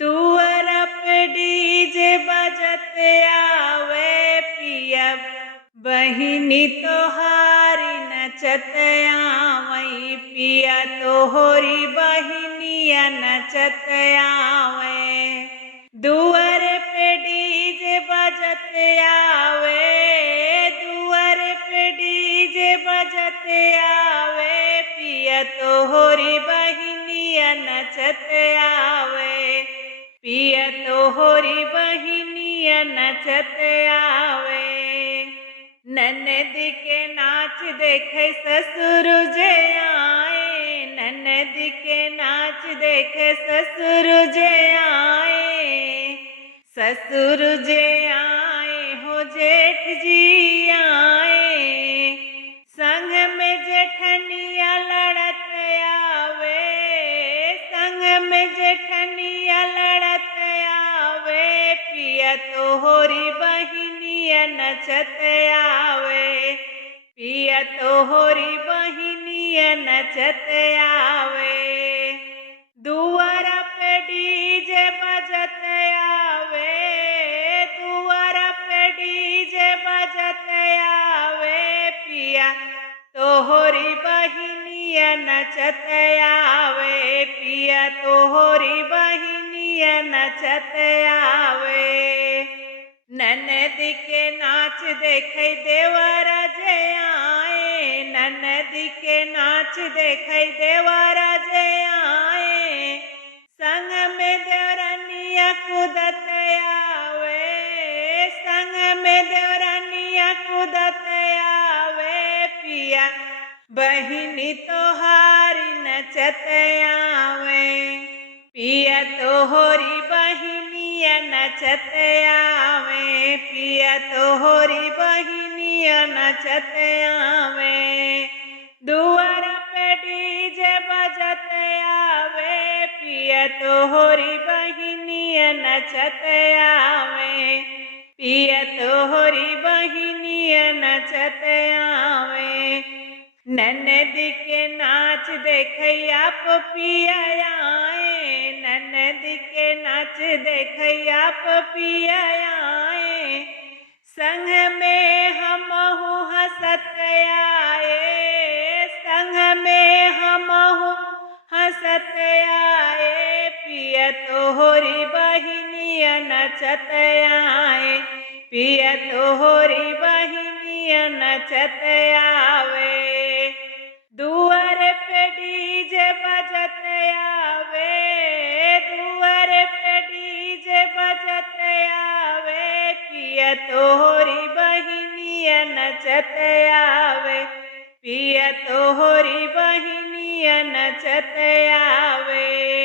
दुअर पे DJ बजत आवे पिया, बहिनी तोहारी नचत आवै पिया, तोहरी बहिनिया नचत आवे। दुअर पे डीजे बजत आवे, दुअर पे डीजे बजत आवे पिया, तोहरी बहिनिया नचत आवे पिया, तोहरी बहिनिया नचत आवे। ननद के नाच देखे ससुर जे आए, ननद के नाच देखे ससुर जे आए, ससुर जे आए हो जेठ जी आए, संग में जेठनिया लड़त आवे, संग में जेठनिया लड़त आवे पिया, तोहरी बहिनिया नचत आवे पिया, तोहरी बहिनिया नचत आवे। दुआरा पे डीजे बजत आवे, दुआरा पे डीजे बजत आवे पिया, तोहरी बहिनिया नचत आवे पिया, तोहरी बहिनिया नचत आवे। ननद के नाच देखे देवरा जे आए, ननद के नाच देखे देवरा जे आए, संग में देवरनिया कूदत आवे, संग में देवरनिया कूदत आवे पिया, बहिनी तोहारी नचत आवे पिया, तोहरी बहिनिया नचत आवे पिया, तोहरी बहिनिया नचत आवे। दुआर पे डीजे बजत आवे पिया, तोहरी बहिनिया नचत आवे पिया, तोहरी बहिनिया नचत आवे। ननद के नाच देखे आप पिया आए, ननद के नाच देखे आप पिया आए, संग में हमहु हंसत आए, संग में हमहु हंसत आए पिया, तोहरी बहिनिया नचत आए पिया, तोहरी बहिनिया नचत आवे। दुआर पे डीजे बजत आवे, दुआर पे डीजे बजत आवे पिया, तोहरी बहिनिया नचत आवे पिया, तोहरी बहिनिया नचत आवे।